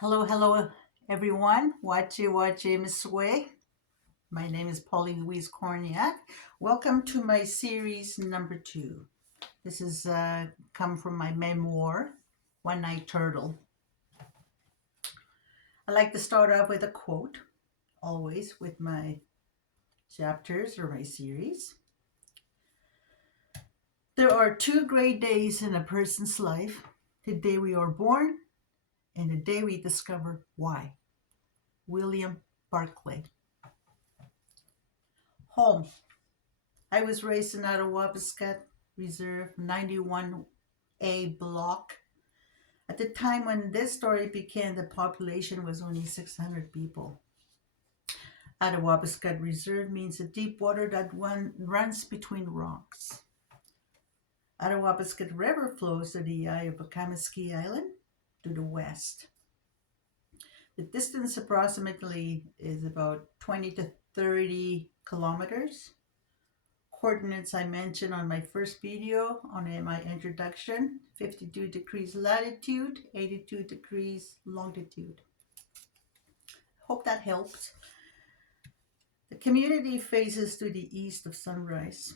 Hello, everyone. Wache Miswe. My name is Pauline Wheesk-Hornyak. Welcome to my series number 2. This is come from my memoir, One Night Turtle. I like to start off with a quote, always with my chapters or my series. There are two great days in a person's life: the day we are born and the day we discover why. William Barclay. Home. I was raised in Attawabascat Reserve 91A block. At the time when this story began, the population was only 600 people. Attawabascat Reserve means a deep water that runs between rocks. Attawabascat River flows to the eye of Okamaski Island to the west. The distance approximately is about 20 to 30 kilometers. Coordinates I mentioned on my first video on my introduction: 52 degrees latitude, 82 degrees longitude. Hope that helps. The community faces to the east of Sunrise,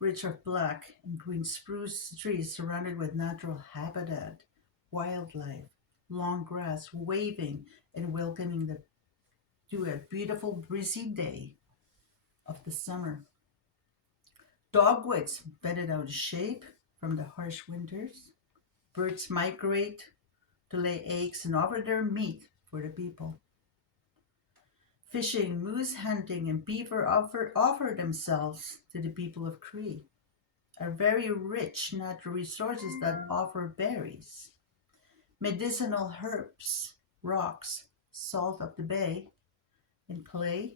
rich of black and green spruce trees surrounded with natural habitat, wildlife, long grass waving and welcoming to a beautiful breezy day of the summer. Dogwoods bedded out of shape from the harsh winters. Birds migrate to lay eggs and offer their meat for the people. Fishing, moose hunting, and beaver offer themselves to the people of Cree. Are very rich natural resources that offer berries, medicinal herbs, rocks, salt of the bay, and clay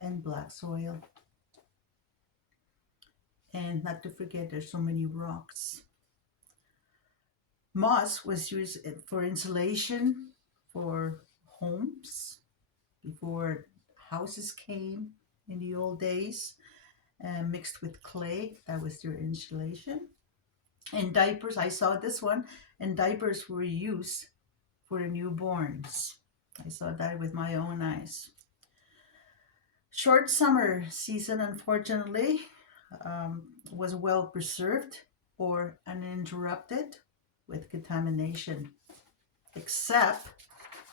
and black soil. And not to forget, there's so many rocks. Moss was used for insulation for homes before houses came in the old days, mixed with clay. That was their insulation. And diapers, I saw this one, and diapers were used for the newborns. I saw that with my own eyes. Short summer season, unfortunately, was well preserved or uninterrupted with contamination, except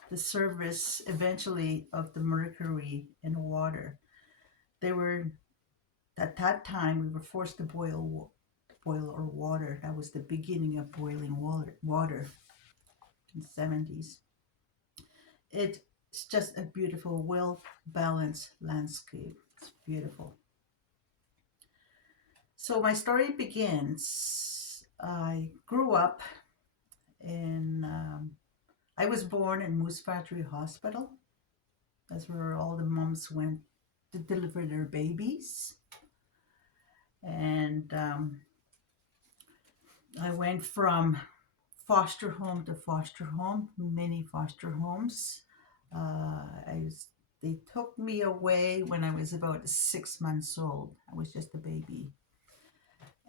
the service eventually of the mercury in water. They were, at that time, we were forced to boil our water. That was the beginning of boiling water in the 70s. It's just a beautiful, well-balanced landscape. It's beautiful. So my story begins. I grew up I was born in Moose Factory Hospital. That's where all the moms went to deliver their babies. And I went from foster home to foster home, many foster homes. They took me away when I was about 6 months old. I was just a baby.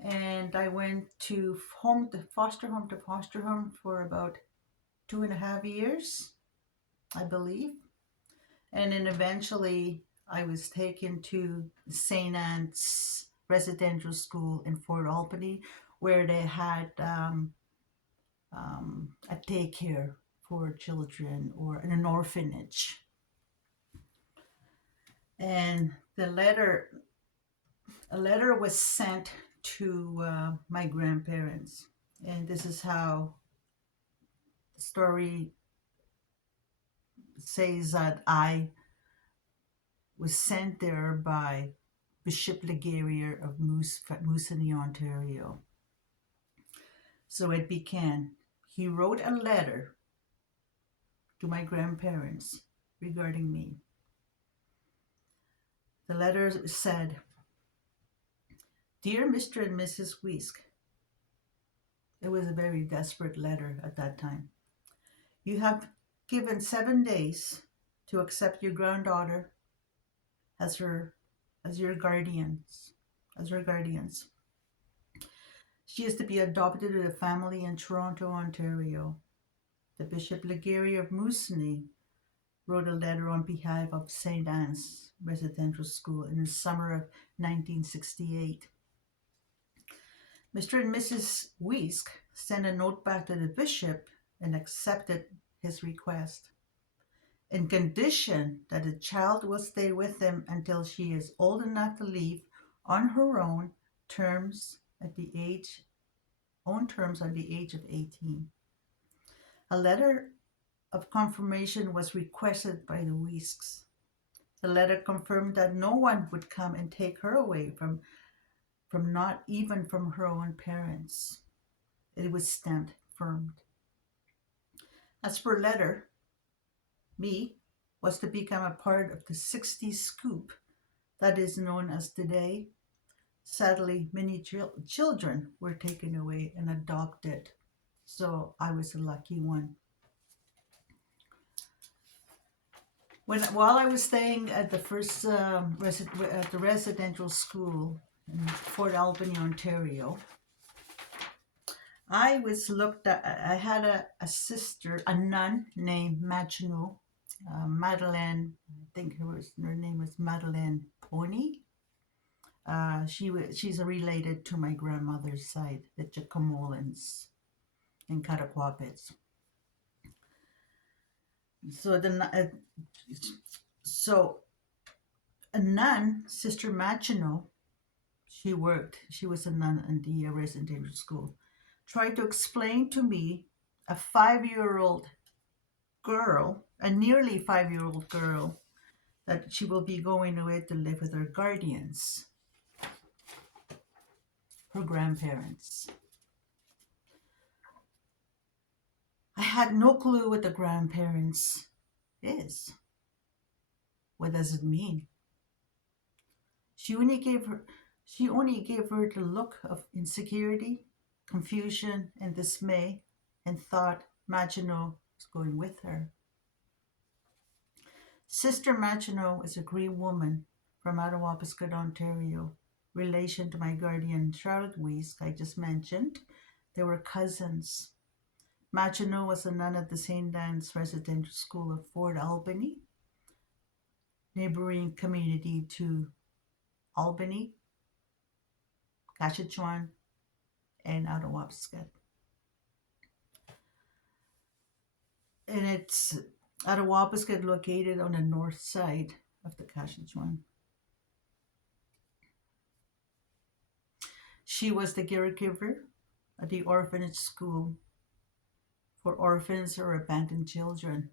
And I went to foster home for about 2.5 years, I believe. And then eventually I was taken to St. Anne's Residential School in Fort Albany, where they had a daycare for children, or an orphanage. And a letter was sent to my grandparents. And this is how the story says that I was sent there by Bishop Legarier of Moosonee, Ontario. So it began. He wrote a letter to my grandparents regarding me. The letter said, "Dear Mr. and Mrs. Wheesk," it was a very desperate letter at that time. "You have given 7 days to accept your granddaughter as your guardians. She is to be adopted to a family in Toronto, Ontario. The Bishop Legary of Moosonee wrote a letter on behalf of St. Anne's Residential School in the summer of 1968. Mr. and Mrs. Wheesk sent a note back to the bishop and accepted his request, in condition that the child will stay with them until she is old enough to leave on her terms at the age own terms at the age of 18. A letter of confirmation was requested by the Wheesks. The letter confirmed that no one would come and take her away from not even from her own parents. It was stamped firm. As per letter, me was to become a part of the 60s scoop that is known as today. Sadly, many children were taken away and adopted, so I was a lucky one. While I was staying at the first at the residential school in Fort Albany, Ontario, I was looked at. I had a sister, a nun named Maginot, Madeleine. I think her name was Madeleine Pony. She's related to my grandmother's side, the Jacomolans and Cataquapits. So a nun, Sister Maginot, she was a nun in the residential school, tried to explain to me, a 5-year-old girl, a nearly 5-year-old girl, that she will be going away to live with her guardians, her grandparents. I had no clue what the grandparents is. What does it mean? She only gave her the look of insecurity, confusion, and dismay, and thought Maginot was going with her. Sister Maginot is a Cree woman from Attawapiskat, Ontario, relation to my guardian Charlotte Wheesk I just mentioned. They were cousins. Maginot was a nun at the St. Anne's Residential School of Fort Albany, neighboring community to Albany, Kashechuan, and Attawapiskat. And it's Attawapiskat located on the north side of the Kashechuan. She was the caregiver at the orphanage school for orphans or abandoned children,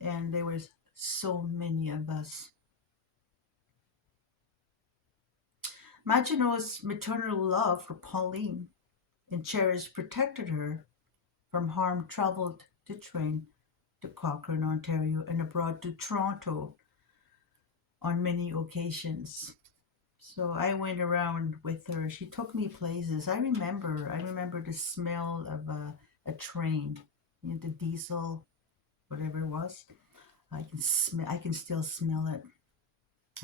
and there was so many of us. Maginot's maternal love for Pauline and cherished protected her from harm, traveled to train to Cochrane, Ontario, and abroad to Toronto on many occasions. So I went around with her. She took me places. I remember the smell of a train, the diesel, whatever it was. I can still smell it.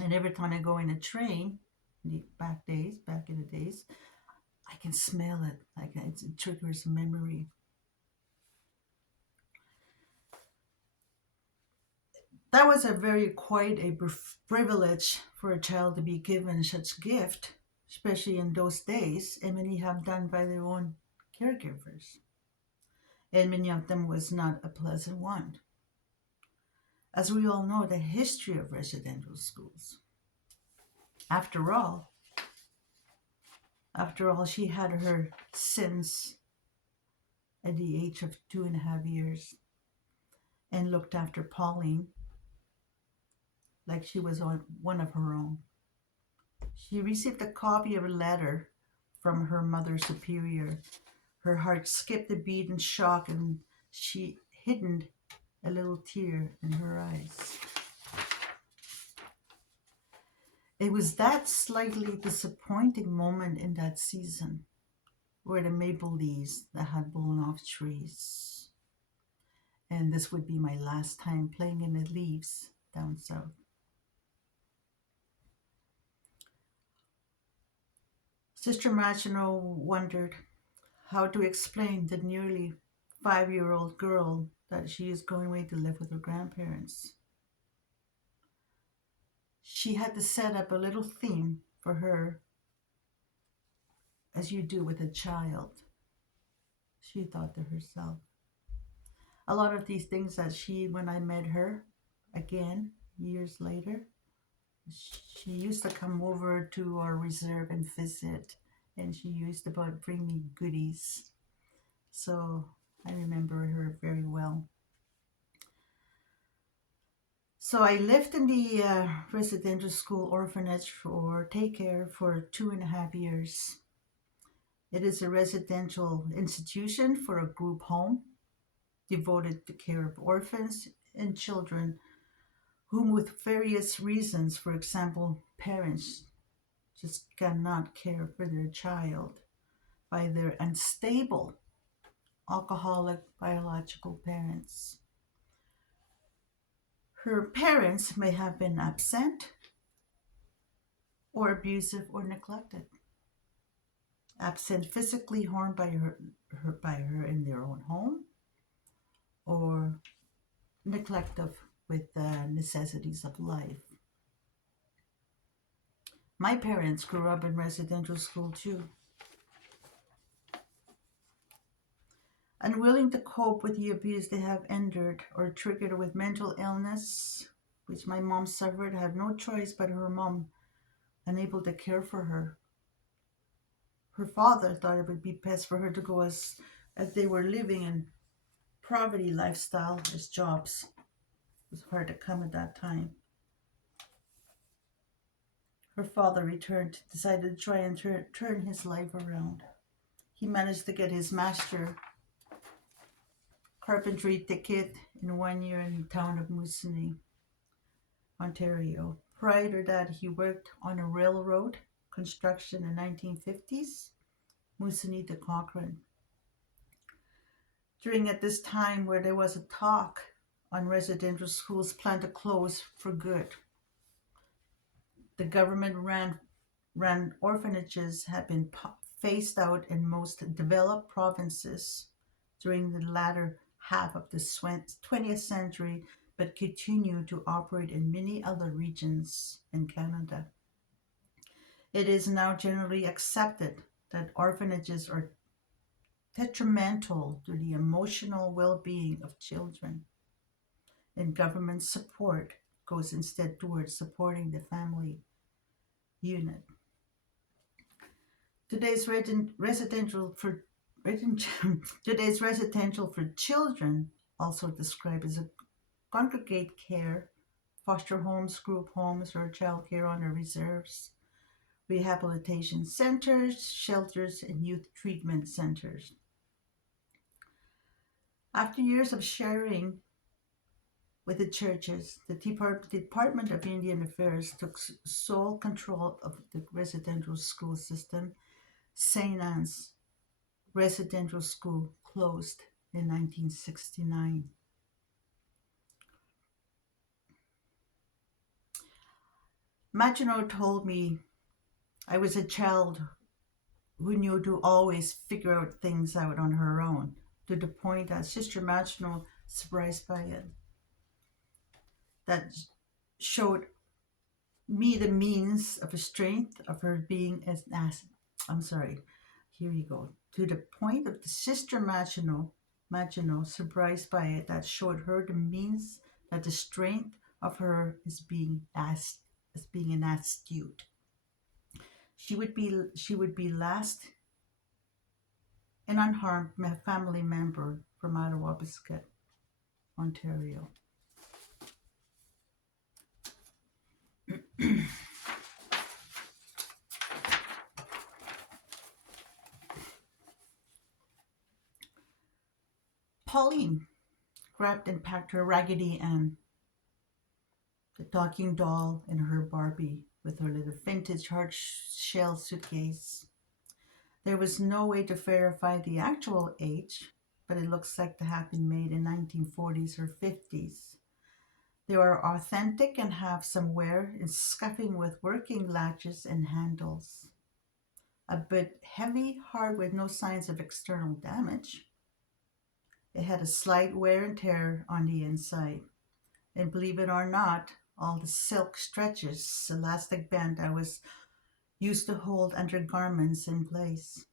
And every time I go in a train, back in the days, I can smell it. It triggers a memory. That was quite a privilege for a child to be given such gift, especially in those days, and many have done by their own caregivers. And many of them was not a pleasant one. As we all know, the history of residential schools. After all, she had her sins at the age of 2.5 years and looked after Pauline like she was one of her own. She received a copy of a letter from her mother superior. Her heart skipped a beat in shock, and she hidden a little tear in her eyes. It was that slightly disappointing moment in that season where the maple leaves that had blown off trees. And this would be my last time playing in the leaves down south. Sister Maginot wondered how to explain the nearly 5-year-old girl that she is going away to live with her grandparents. She had to set up a little theme for her, as you do with a child. She thought to herself. A lot of these things that when I met her again years later, she used to come over to our reserve and visit, and she used to bring me goodies. So I remember her very well. So I lived in the residential school orphanage for daycare for 2.5 years. It is a residential institution for a group home devoted to care of orphans and children whom, with various reasons, for example, parents just cannot care for their child by their unstable alcoholic biological parents. Her parents may have been absent or abusive or neglected. Absent physically harmed by her in their own home, or neglective with the necessities of life. My parents grew up in residential school too. Unwilling to cope with the abuse they have endured or triggered with mental illness, which my mom suffered, had no choice but her mom, unable to care for her. Her father thought it would be best for her to go as they were living in poverty lifestyle, as jobs was hard to come at that time. Her father returned, decided to try and turn his life around. He managed to get his master carpentry ticket in 1 year in the town of Moosonee, Ontario. Prior to that, he worked on a railroad construction in the 1950s, Moosonee to Cochrane. During at this time where there was a talk on residential schools planned to close for good. The government ran orphanages had been phased out in most developed provinces during the latter half of the 20th century, but continue to operate in many other regions in Canada. It is now generally accepted that orphanages are detrimental to the emotional well-being of children, and government support goes instead towards supporting the family unit. Today's residential for today's residential for children, also described as a congregate care, foster homes, group homes, or child care on the reserves, rehabilitation centers, shelters, and youth treatment centers. After years of sharing with the churches, the Department of Indian Affairs took sole control of the residential school system. St. Anne's Residential School closed in 1969. Maginot told me I was a child who knew to always figure out things out on her own, to the point that Sister Maginot, surprised by it, that showed me the means of the strength of her being I'm sorry, here you go. To the point of the Sister Maginot, surprised by it, that showed her the means, that the strength of her is being as being an astute. She would be last an unharmed family member from Ottawa, Ontario. Pauline grabbed and packed her Raggedy Ann, the talking doll, and her Barbie with her little vintage hard shell suitcase. There was no way to verify the actual age, but it looks like to have been made in 1940s or 50s. They are authentic and have some wear and scuffing with working latches and handles. A bit heavy, hard with no signs of external damage. It had a slight wear and tear on the inside. And believe it or not, all the silk stretches, elastic band that was used to hold undergarments in place.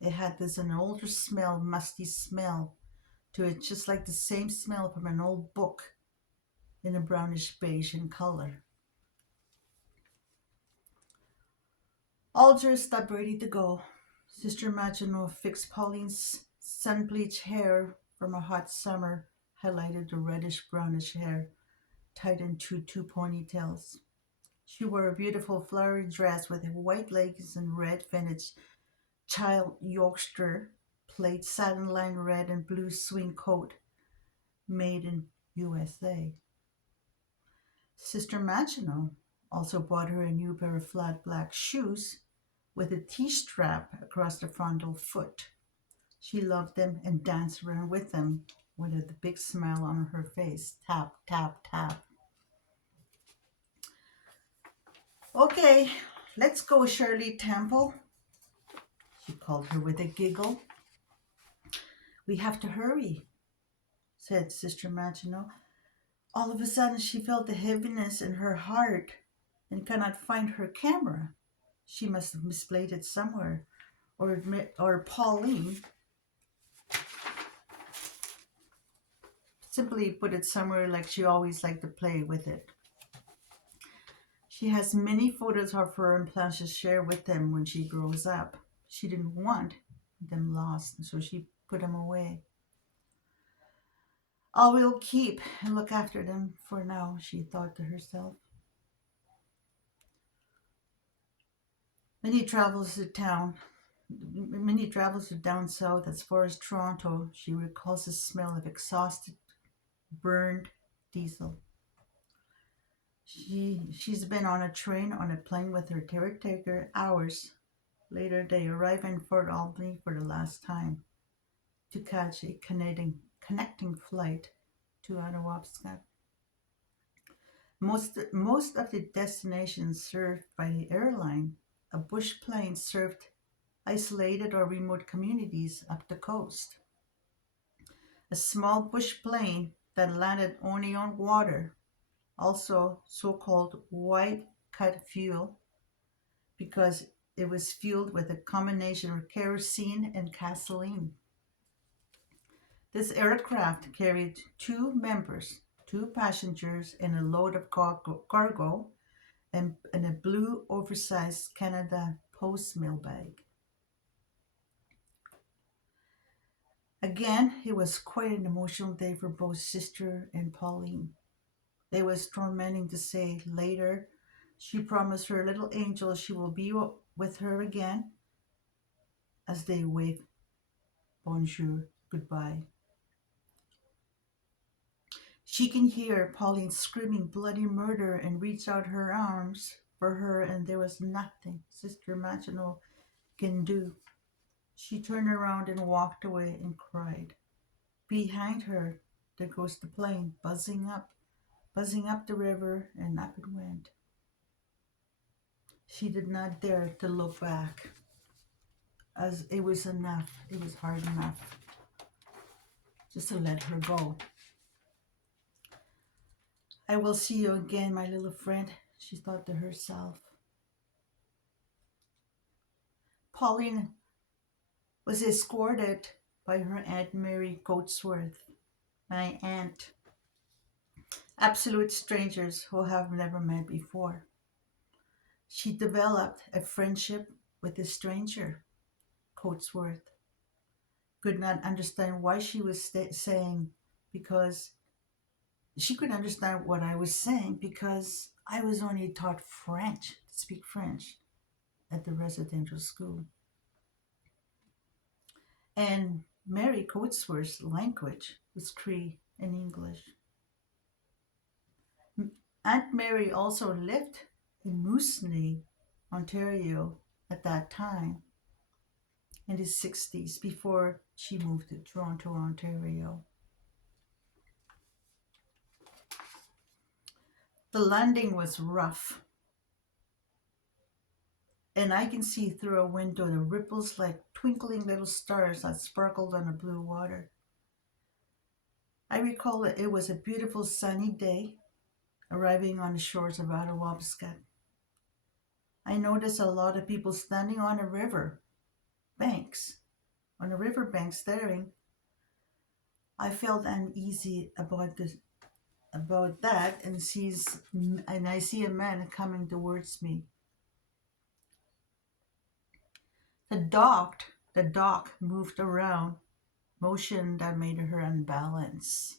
It had this an older smell, musty smell to it, just like the same smell from an old book in a brownish beige in color. All dressed up, ready to go. Sister Maginot fixed Pauline's sun-bleached hair from a hot summer, highlighted the reddish-brownish hair, tied into two ponytails. She wore a beautiful flowery dress with white leggings and red vintage child Yorkshire plaid satin-lined red and blue swing coat made in USA. Sister Maginot also bought her a new pair of flat black shoes with a T-strap across the frontal foot. She loved them and danced around with them with a big smile on her face. Tap, tap, tap. Okay, let's go, Shirley Temple, she called her with a giggle. We have to hurry, said Sister Maginot. All of a sudden, she felt a heaviness in her heart and cannot find her camera. She must have misplaced it somewhere, or Pauline simply put it somewhere like she always liked to play with it. She has many photos of her and plans to share with them when she grows up. She didn't want them lost, so she put them away. I will keep and look after them for now, she thought to herself. Many travels to town, Many travels to down south as far as Toronto. She recalls the smell of exhausted, burned diesel. She's been on a train, on a plane with her caretaker hours. Later, they arrive in Fort Albany for the last time to catch a connecting flight to Anawapskat. Most of the destinations served by the airline, a bush plane served isolated or remote communities up the coast. A small bush plane that landed only on water, also so-called white cut fuel, because it was fueled with a combination of kerosene and gasoline. This aircraft carried two members, two passengers, and a load of cargo, and a blue oversized Canada Post mail bag. Again, it was quite an emotional day for both Sister and Pauline. It was tormenting to say later. She promised her little angel she will be with her again as they waved bonjour goodbye. She can hear Pauline screaming bloody murder and reach out her arms for her, and there was nothing Sister Maginot can do. She turned around and walked away and cried. Behind her, there goes the plane, buzzing up the river, and up it went. She did not dare to look back, as it was enough, it was hard enough just to let her go. I will see you again, my little friend, she thought to herself. Pauline was escorted by her Aunt Mary Coatsworth, my aunt, absolute strangers who have never met before. She developed a friendship with the stranger. Coatsworth could not understand why she was saying, because she could understand what I was saying because I was only taught French, to speak French at the residential school. And Mary Coatsworth's language was Cree and English. Aunt Mary also lived in Moosonee, Ontario at that time in the 60s before she moved to Toronto, Ontario. The landing was rough, and I can see through a window the ripples like twinkling little stars that sparkled on the blue water. I recall that it was a beautiful sunny day, arriving on the shores of Attawabscat. I noticed a lot of people standing banks, on a river bank staring. I felt uneasy about that and I see a man coming towards me. The dock moved around, motion that made her unbalanced.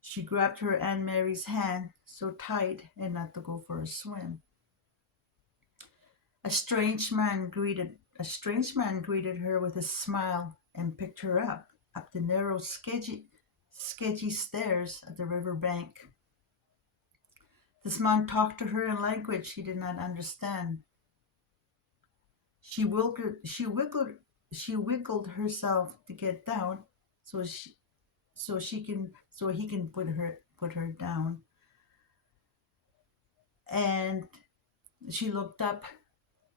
She grabbed her Aunt Mary's hand so tight and not to go for a swim. A strange man greeted her with a smile and picked her up the narrow, sketchy stairs at the river bank. This man talked to her in language she did not understand. She wiggled, she wiggled, she wiggled herself to get down, so he can put her down. And she looked up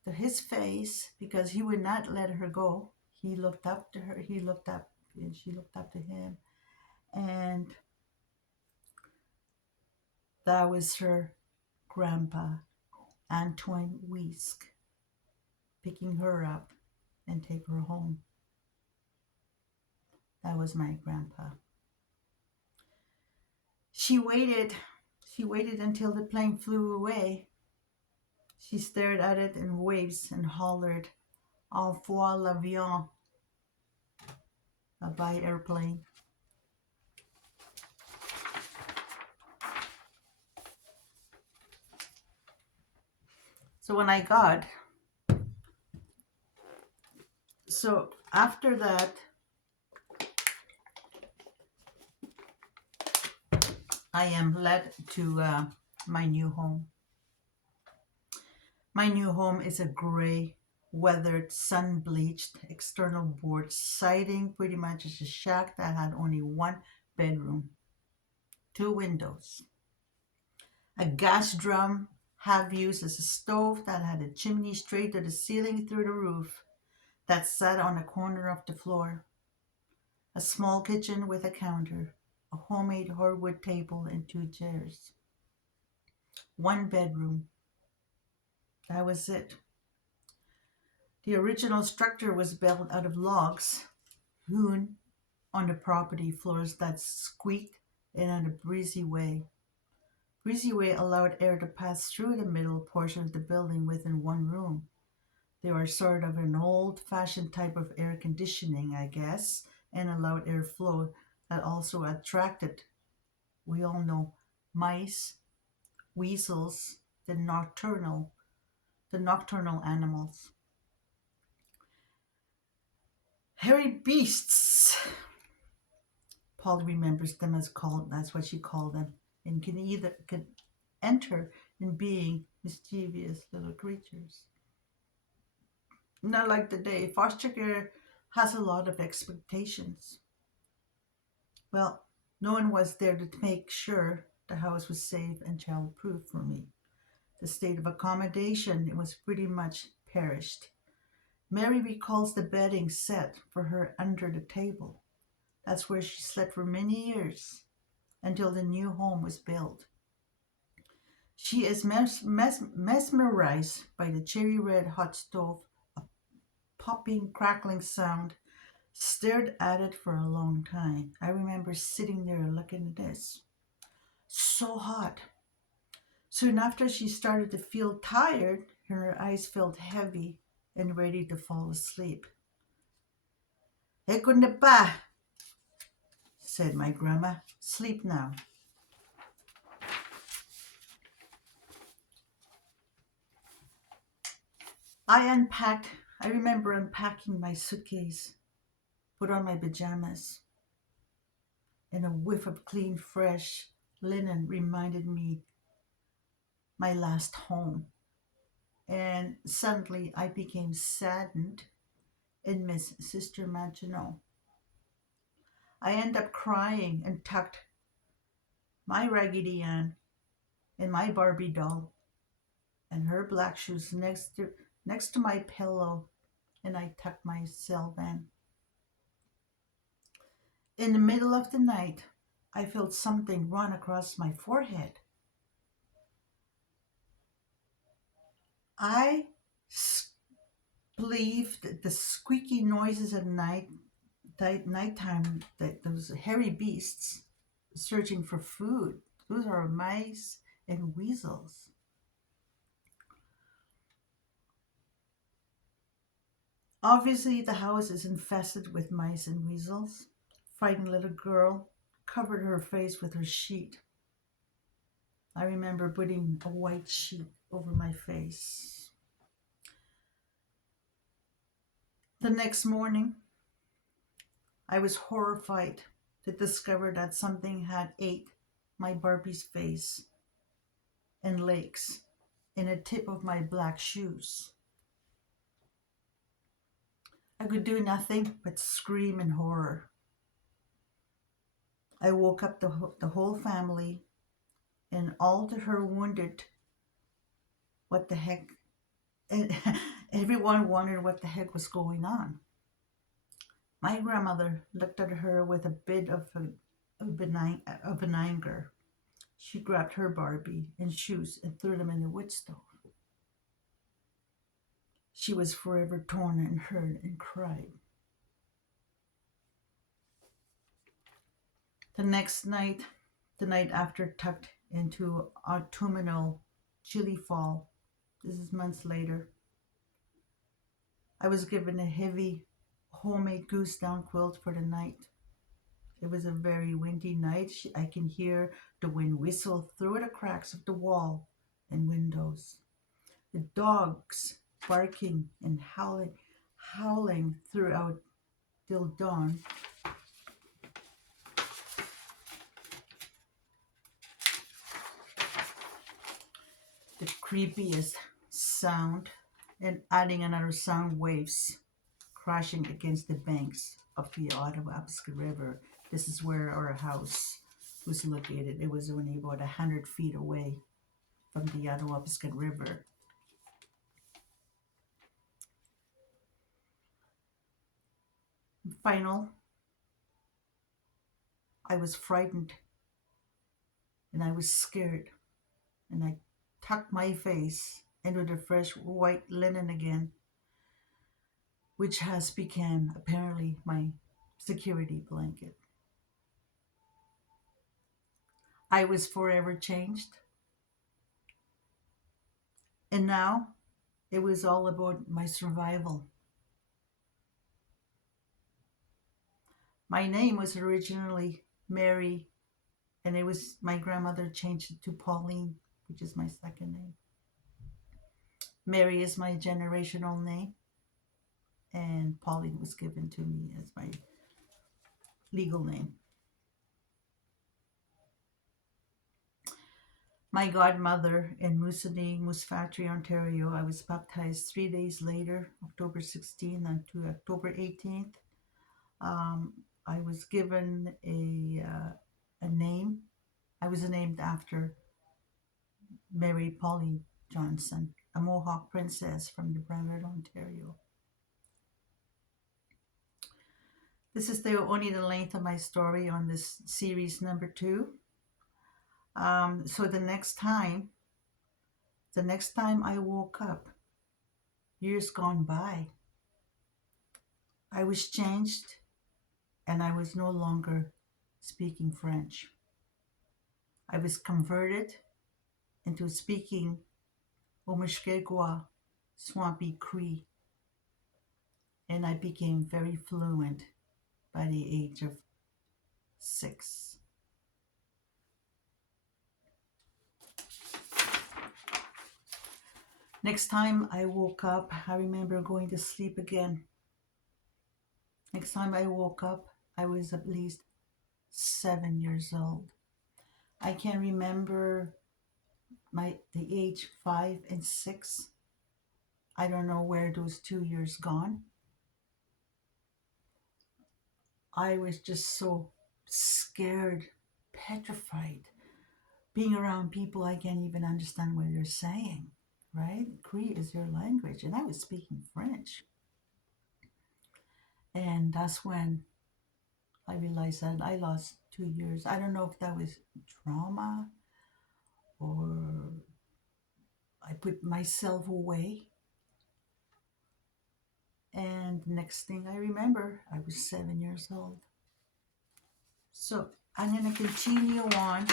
to his face because he would not let her go. He looked up to her. He looked up, and she looked up to him, and that was her grandpa, Antoine Wheesk, picking her up and take her home. That was my grandpa. She waited. She waited until the plane flew away. She stared at it in waves and hollered, "Au revoir l'avion," a bye airplane. So when I got, so after that, I am led to my new home. My new home is a gray, weathered, sun bleached external board siding, pretty much as a shack that had only one bedroom, two windows, a gas drum half used as a stove that had a chimney straight to the ceiling through the roof that sat on a corner of the floor, a small kitchen with a counter, a homemade hardwood table, and two chairs. One bedroom. That was it. The original structure was built out of logs hewn on the property floors that squeaked in a breezy way. Breezy way allowed air to pass through the middle portion of the building within one room. They were sort of an old-fashioned type of air conditioning, I guess, and allowed airflow that also attracted, we all know, mice, weasels, the nocturnal animals. Hairy beasts, Paul remembers them as called, that's what she called them, and can enter in being mischievous little creatures. Not like today, foster care has a lot of expectations. Well, no one was there to make sure the house was safe and child-proof for me. The state of accommodation was pretty much perished. Mary recalls the bedding set for her under the table. That's where she slept for many years until the new home was built. She is mesmerized by the cherry red hot stove, a popping, crackling sound, stared at it for a long time. I remember sitting there looking at this. So hot. Soon after, she started to feel tired and her eyes felt heavy and ready to fall asleep. "Écoute pas," said my grandma. "Sleep now." I remember unpacking my suitcase, put on my pajamas, and a whiff of clean, fresh linen reminded me my last home. And suddenly I became saddened and missed Sister Maginot. I ended up crying and tucked my Raggedy Ann and my Barbie doll and her black shoes next to my pillow, and I tucked myself in. In the middle of the night, I felt something run across my forehead. I s- believe that the squeaky noises at nighttime, that those hairy beasts searching for food, those are mice and weasels. Obviously, the house is infested with mice and weasels. Frightened little girl covered her face with her sheet. I remember putting a white sheet over my face. The next morning, I was horrified to discover that something had ate my Barbie's face and legs and the tip of my black shoes. I could do nothing but scream in horror. I woke up the whole family, and all to her wondered what the heck, and everyone wondered what the heck was going on. My grandmother looked at her with a bit of an anger. She grabbed her Barbie and shoes and threw them in the wood stove. She was forever torn and hurt and cried. The next night, the night after, tucked into autumnal chilly fall, this is months later, I was given a heavy homemade goose down quilt for the night. It was a very windy night. I can hear the wind whistle through the cracks of the wall and windows. The dogs barking and howling throughout till dawn. The creepiest sound, and adding another sound, waves crashing against the banks of the Ottawa River. This is where our house was located. It was only about 100 feet away from the Ottawa River. Final, I was frightened and I was scared, and I tucked my face into the fresh white linen again, which has become apparently my security blanket. I was forever changed, and now it was all about my survival. My name was originally Mary, and it was my grandmother changed it to Pauline, which is my second name. Mary is my generational name, and Pauline was given to me as my legal name. My godmother in Moosonee, Moose Factory, Ontario. I was baptized 3 days later, October 16th and to October 18th. Um, I was given a name. I was named after Mary Polly Johnson, a Mohawk princess from the Brantford, Ontario. This is only the length of my story on this series number 2. So the next time I woke up, years gone by, I was changed and I was no longer speaking French. I was converted into speaking Omishkegwa Swampy Cree, and I became very fluent by the age of 6. Next time I woke up, I remember going to sleep again. Next time I woke up, I was at least 7 years old. I can remember the age 5 and 6. I don't know where those 2 years gone. I was just so scared, petrified. Being around people I can't even understand what they're saying, right? Cree is their language, and I was speaking French. And that's when I realized that I lost 2 years. I don't know if that was trauma or I put myself away. And next thing I remember, I was 7 years old. So I'm gonna continue on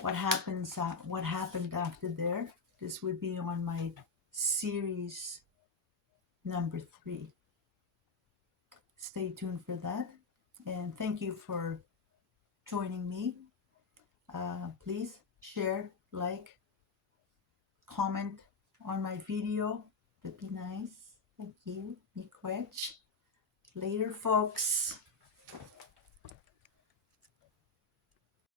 what happened after there. This would be on my series number 3. Stay tuned for that. And thank you for joining me. Please share, like, comment on my video. That'd be nice. Thank you. Miigwech. Later, folks.